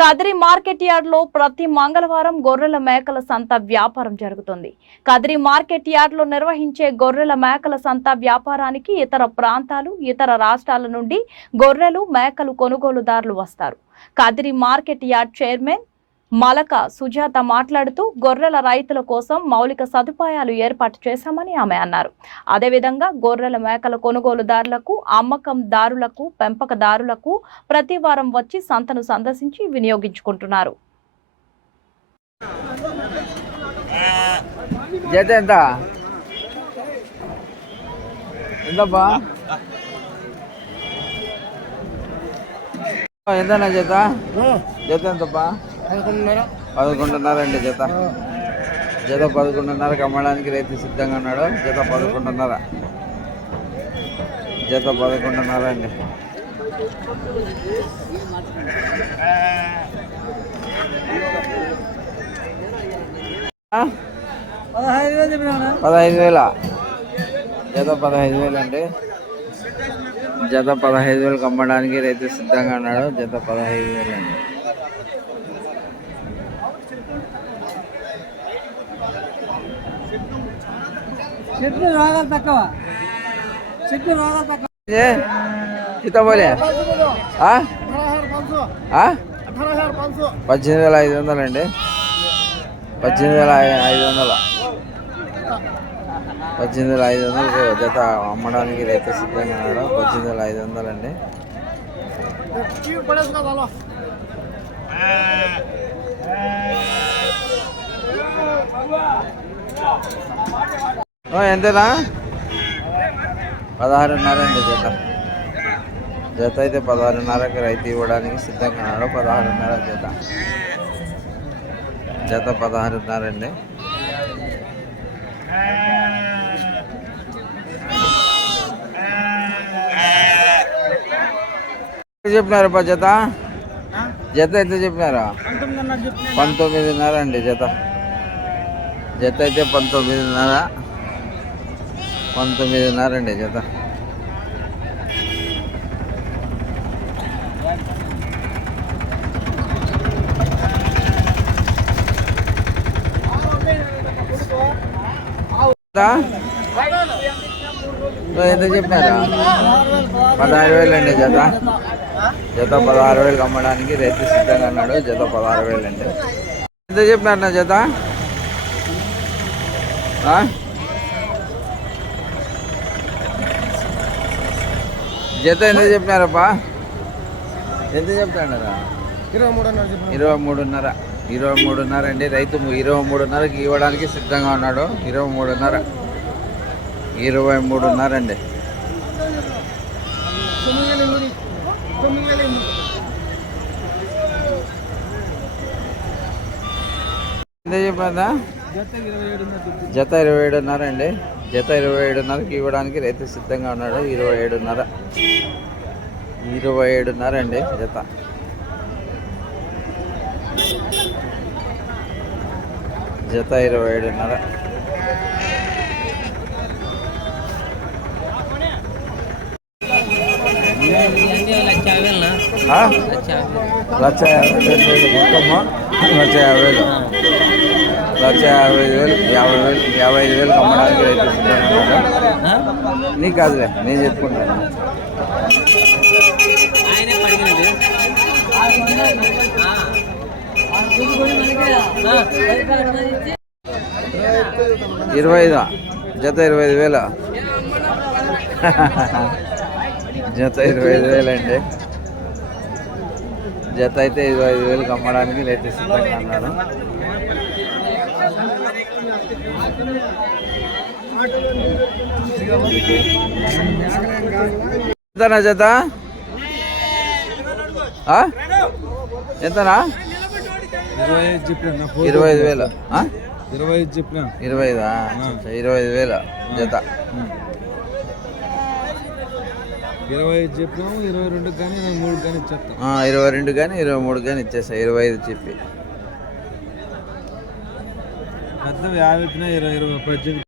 Kadiri market yard లో ప్రతి మంగళవారం గొర్రెల మేకల సంత వ్యాపారం జరుగుతుంది. కదిరి మార్కెట్ యార్డ్ లో నిర్వహించే గొర్రెల మేకల సంత వ్యాపారానికి ఇతర ప్రాంతాలు, ఇతర రాష్ట్రాల నుండి గొర్రెలు, మేకలు కొనుగోలుదారులు వస్తారు. Kadiri market yard chairman Malaka Sujatha మాట్లాడుతూ గొర్రెల రైతుల కోసం మౌలిక సదుపాయాలు ఏర్పాటు చేశామని ఆమె అన్నారు. అదేవిధంగా గొర్రెల మేకల కొనుగోలుదారులకు, అమ్మకందారులకు, పెంపకదారులకు ప్రతి వారం వచ్చి సంతను సందర్శించి వినియోగించుకుంటున్నారు. పదకొండున్నర జత. జత 11:30కి అమ్మడానికి రైతు సిద్ధంగా ఉన్నాడు. జత 11:30. జత 11:30 అండి. $15,000. జత 15,000 అండి. జత 15,000కి అమ్మడానికి రైతు సిద్ధంగా ఉన్నాడు. జత 15,000 అండి. చెట్లు రోగాలు తక్కువ. कितना बोले? 18,500 అండి. 18,500. 18,500 జత అమ్మడానికి రైతు సిద్ధంగా ఉన్నాడు. 18,500 అండి. ఎంతనా? 16:30 అండి జత. జత అయితే 16:30కి రైతు ఇవ్వడానికి సిద్ధంగా ఉన్నాడు. 16:30 జత. జత 16:30 అండి. చెప్పినారు జత? జత ఎంత చెప్పినారా? 19:30 అండి జత. జత అయితే 19:30 అండి జత. ఎంత చెప్పినారా? 16,000 అండి జత. జత 16,000కి అమ్మడానికి రైతు సిద్ధంగా ఉన్నాడు. జత 16,000 అండి. ఎంత చెప్పినారు జత? జత ఎంత చెప్పినారప్పా? ఎంత చెప్తాడారా? 23:30. 23:30 అండి. రైతు 23:30కి ఇవ్వడానికి సిద్ధంగా ఉన్నాడు. 23:30. 23:30 అండి. ఎంత చెప్పారా? జత 27:30 అండి. జత 27:30కి ఇవ్వడానికి రైతు సిద్ధంగా ఉన్నాడు. 27:30. 27:30 అండి జత. జత 27:30. లక్ష 50,000 మొత్తమ్మా. 1,50,000. 1,50,000. 55,000కి అమ్మడానికి రైతు సిద్ధంగా ఉన్నాడు. నీకు కాదులే, నేను చెప్పుకుంటాను. 25. జత 25,000. జత 25,000 అండి. జత అయితే 25,000కి అమ్మడానికి రైతు సిద్ధంగా ఉన్నాడు. ఎంతనా జత? ఎంతనా? 25,000. 25,000 జత. 25 చెప్పినాము. 22 కానీ 23 కానీ ఇచ్చేస్తాం. 22 కానీ 23 కానీ ఇచ్చేస్తా. 25 చెప్పి పెద్ద 50 20 18.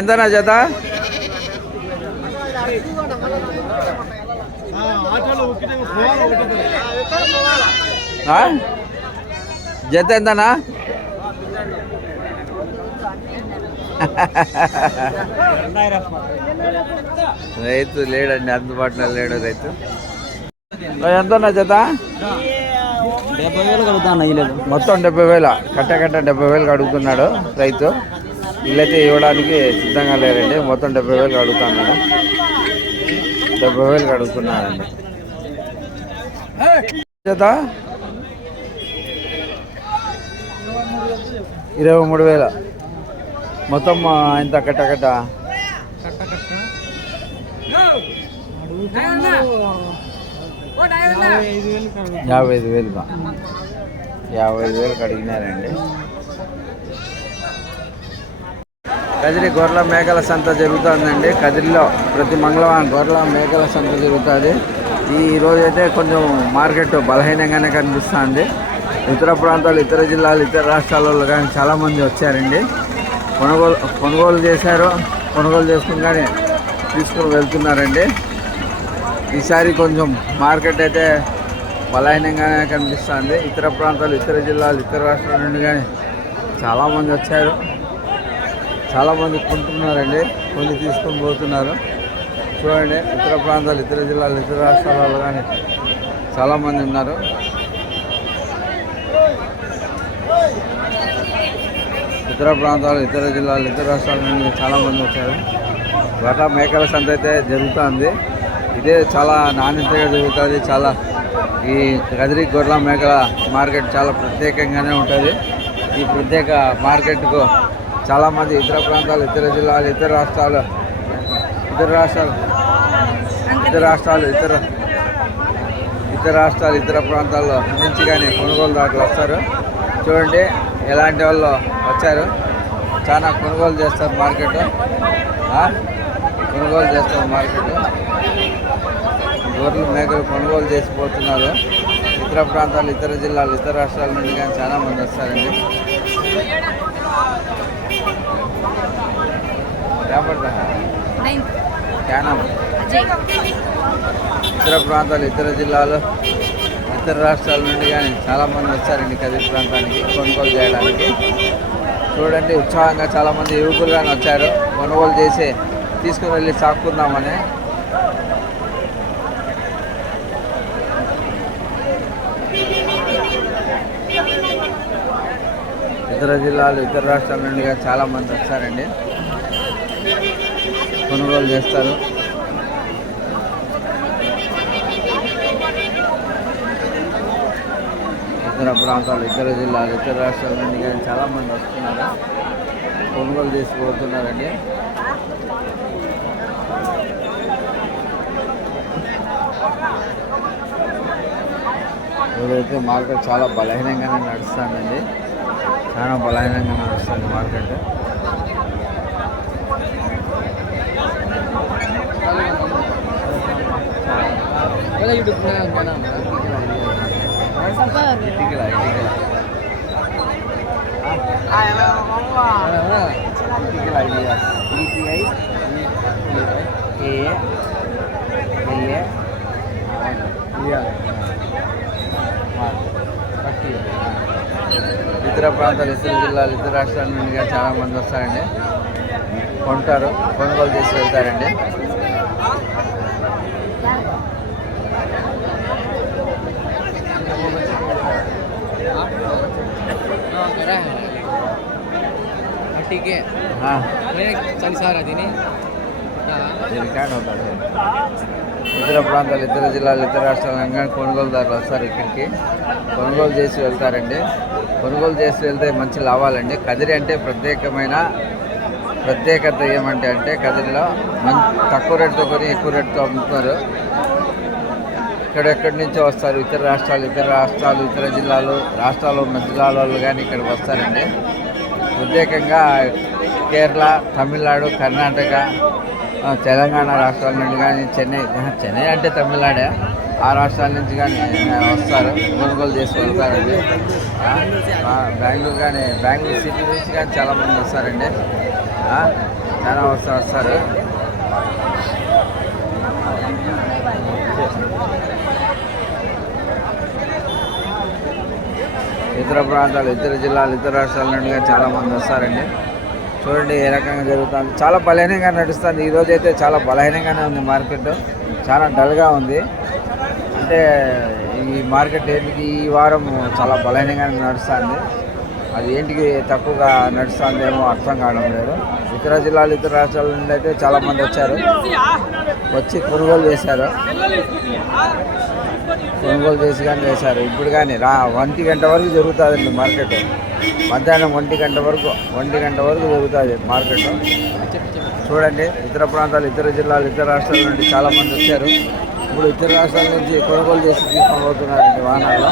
ఎంతనా జత? జత ఎంతనా? రైతు లేడండి, అందుబాటులో లేడు రైతు. ఎంతన్నా జత? 70,000 కడుగుతాను. మొత్తం 70,000 కట్ట 70,000 అడుగుతున్నాడు రైతు. ఇల్లైతే ఇవ్వడానికి సిద్ధంగా లేరండి. మొత్తం 70,000 అడుగుతున్నాడు. 70,000 అడుగుతున్నాడండి జత. 23,000 మొత్తం. ఇంత కట్ట 55,000 అడిగినారండి. కదిరి గొర్రెల మేకల సంత జరుగుతుందండి. కదిరిలో ప్రతి మంగళవారం గొర్రెల మేకల సంత జరుగుతుంది. ఈ రోజు అయితే కొంచెం మార్కెట్ బలహీనంగానే కనిపిస్తుంది. ఇతర ప్రాంతాలు, ఇతర జిల్లాలు, ఇతర రాష్ట్రాలలో కానీ చాలామంది వచ్చారండి. కొనుగోలు చేశారు. కొనుగోలు చేసుకుని తీసుకుని వెళ్తున్నారండి. ఈసారి కొంచెం మార్కెట్ అయితే బలహీనంగానే కనిపిస్తుంది. ఇతర ప్రాంతాలు, ఇతర జిల్లాలు, ఇతర రాష్ట్రాల నుండి కానీ చాలామంది వచ్చారు. చాలామంది కొంటున్నారండి, కొన్ని తీసుకొని పోతున్నారు. చూడండి, ఇతర ప్రాంతాలు, ఇతర జిల్లాలు, ఇతర రాష్ట్రాలలో కానీ చాలామంది ఉన్నారు. ఇతర ప్రాంతాలు, ఇతర జిల్లాలు, ఇతర రాష్ట్రాల నుండి చాలామంది వచ్చారు. గొర్రెల మేకల సంత అయితే జరుగుతుంది. ఇదే చాలా నాణ్యతగా జరుగుతుంది. చాలా ఈ కదిరి గొర్రెల మేకల మార్కెట్ చాలా ప్రత్యేకంగానే ఉంటుంది. ఈ ప్రత్యేక మార్కెట్కు చాలామంది ఇతర ప్రాంతాలు, ఇతర జిల్లాలు, ఇతర రాష్ట్రాలు, ఇతర ప్రాంతాల్లో నుంచి కానీ కొనుగోలుదారులు వస్తారు. చూడండి, ఎలాంటి వాళ్ళు వచ్చారు. చాలా కొనుగోలు చేస్తారు మార్కెట్. గొర్రెలు మేకలు కొనుగోలు చేసిపోతున్నారు. ఇతర ప్రాంతాలు, ఇతర జిల్లాలు, ఇతర రాష్ట్రాల నుండి కానీ చాలా మంది వస్తారండి. ఇతర ప్రాంతాలు, ఇతర జిల్లాలు, ఇతర రాష్ట్రాల నుండి కానీ చాలామంది వచ్చారండి కదిరి ప్రాంతానికి కొనుగోలు చేయడానికి. చూడండి, ఉత్సాహంగా చాలామంది యువకులు కానీ వచ్చారు కొనుగోలు చేసి తీసుకుని వెళ్ళి సాక్కుందామని. ఇతర జిల్లాలు, ఇతర రాష్ట్రాల నుండి చాలామంది వచ్చారండి, కొనుగోలు చేస్తారు. ఇతర ప్రాంతాలు, ఇతర జిల్లాలు, ఇతర రాష్ట్రాల నుండి కానీ చాలామంది వస్తున్నారు, కొనుగోలు తీసుకుపోతున్నారండి. ఇదైతే మార్కెట్ చాలా బలహీనంగానే నడుస్తుందండి. చాలా బలహీనంగా నడుస్తుంది మార్కెట్. ఇతర ప్రాంతాలు, ఇతర జిల్లాలు, ఇతర రాష్ట్రాల నుండి చాలా మంది వస్తారండి, కొంటారు, కొనుగోలు చేసి వెళ్తారండి. ఇతర ప్రాంతాలు, ఇతర జిల్లాలు, ఇతర రాష్ట్రాల నుండి కొనుగోలుదారులు వస్తారు ఇక్కడికి, కొనుగోలు చేసి వెళ్తారండి. కొనుగోలు చేసి వెళ్తే మంచి లాభాలండి. కదిరి అంటే ప్రత్యేకత ఏమంటే కదిరిలో తక్కువ రేటుతో కొని ఎక్కువ రేటుతో అమ్ముతారు. ఎక్కడెక్కడి నుంచో వస్తారు. ఇతర రాష్ట్రాలు, ఇతర జిల్లాలు, రాష్ట్రాల్లో ఉన్న జిల్లాల వాళ్ళు కానీ ఇక్కడికి వస్తారండి. ప్రత్యేకంగా కేరళ, తమిళనాడు, కర్ణాటక, తెలంగాణ రాష్ట్రాల నుండి కానీ చెన్నై అంటే తమిళనాడే, ఆ రాష్ట్రాల నుంచి కానీ వస్తారు, కొనుగోలు చేసి వెళ్తారండి. బెంగళూరు సిటీ నుంచి కానీ చాలామంది వస్తారండి, చాలా వస్తారు. ఇతర ప్రాంతాలు, ఇతర జిల్లాలు, ఇతర రాష్ట్రాల నుండి కానీ చాలామంది వస్తారండి. చూడండి ఏ రకంగా జరుగుతుంది. చాలా బలహీనంగా నడుస్తుంది. ఈరోజు అయితే చాలా బలహీనంగానే ఉంది మార్కెట్. చాలా డల్గా ఉంది. అంటే ఈ మార్కెట్ ఏంటికి ఈ వారం చాలా బలహీనంగానే నడుస్తుంది. అది ఏంటికి తక్కువగా నడుస్తుందేమో అర్థం కావడం లేదు. ఇతర జిల్లాలు, ఇతర రాష్ట్రాల నుండి అయితే చాలామంది వచ్చారు, వచ్చి కొనుగోలు చేశారు. కొనుగోలు చేసి కానీ వేశారు. ఇప్పుడు కానీ 1 గంట వరకు జరుగుతుందండి మార్కెట్. మధ్యాహ్నం 1 గంట వరకు జరుగుతుంది మార్కెట్. చూడండి ఇతర ప్రాంతాలు, ఇతర జిల్లాలు, ఇతర రాష్ట్రాల నుండి చాలామంది వచ్చారు. ఇప్పుడు ఇతర రాష్ట్రాల నుంచి కొనుగోలు చేసి తీసుకొని పోతున్నారండి వాహనాల్లో.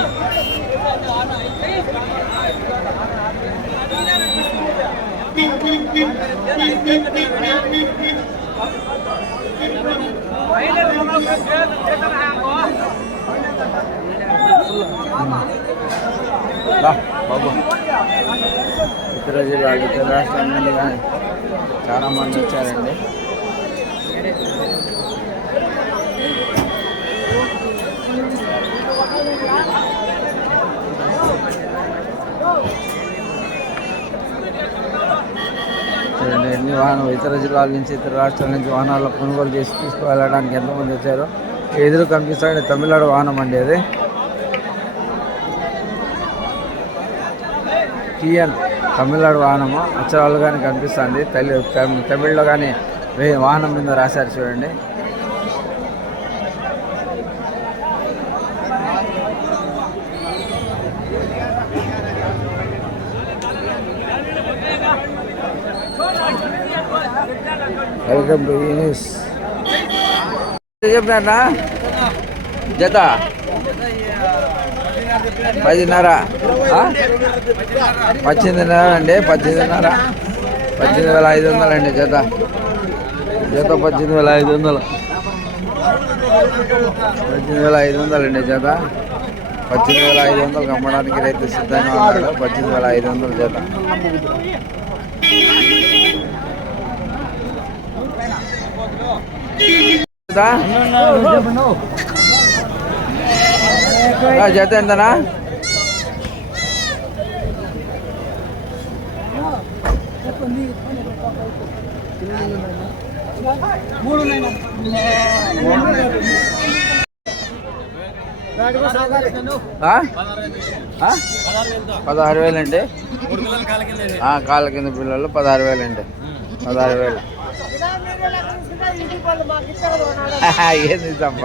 బాబు ఇతర జిల్లాలు, ఇతర రాష్ట్రాల నుండి కానీ చాలా మంది వచ్చారండి. చూడండి ఎన్ని వాహనాలు ఇతర జిల్లాల నుంచి, ఇతర రాష్ట్రాల నుంచి వాహనాల్లో కొనుగోలు చేసి తీసుకువెళ్ళడానికి ఎంతమంది వచ్చారో. ఎదురు కనిపిస్తాడు తమిళనాడు వాహనం అండి. అది టీఎన్ తమిళనాడు వాహనము అక్షరాలు కానీ కనిపిస్తుంది. తమిళ్లో కానీ వాహనం మీద రాశారు చూడండి. వెల్కమ్ టు ఈ న్యూస్. చెప్పినా జత 10:30 18:30 అండి. 18:30 18,500 అండి జత. 18,500 18,500 అండి జత. 18,500 అమ్మడానికి రైతు సిద్ధంగా ఉన్నాడు. 18,500 జత. జత ఎంతనా? ఆ? 16,000 అండి. కాళ్ళ కింద పిల్లలు 16,000 అండి. 16,000 ఏంది తప్ప.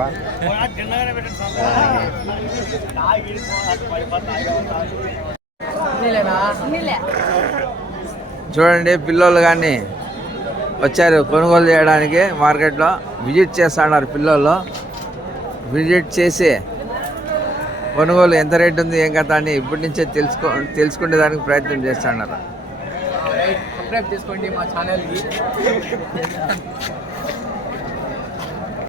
చూడండి పిల్లలు కానీ వచ్చారు కొనుగోలు చేయడానికి. మార్కెట్లో విజిట్ చేస్తున్నారు పిల్లలు. విజిట్ చేసి కొనుగోలు ఎంత రేట్ ఉంది ఏం కథ అని ఇప్పటి నుంచే తెలుసుకునే దానికి ప్రయత్నం చేస్తున్నారు. సబ్స్క్రైబ్ చేసుకోండి మా ఛానల్కి.